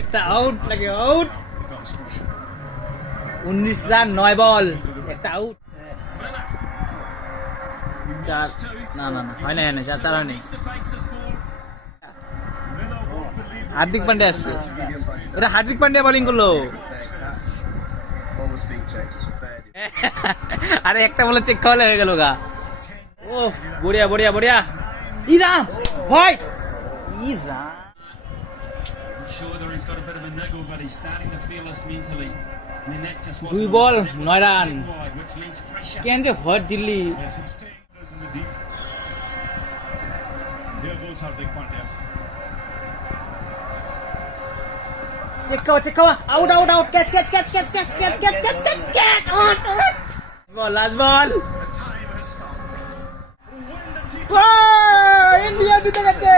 একটা আউট লাগে, আউট। 19 রান 9 বল, একটা আউট। চার, না না না, হয় না, হয় না, চার হয় নাই। হার্দিক পান্ডিয়া আসছে, এটা হার্দিক পান্ডিয়া বোলিং করলো। আরে একটা বলে চেক খাওয়ালে হয়ে গেল গা। ও বড়িয়া বড়িয়া বড়িয়া। ইরা হয়, ইরা 2 বল 9 রান। কেন যে হয় দিল্লি। চেক খাওয়া, চেক খাওয়া, out out out, catch catch catch catch catch catch catch catch catch catch, out out. Ball, last ball. India জিতে গেছে।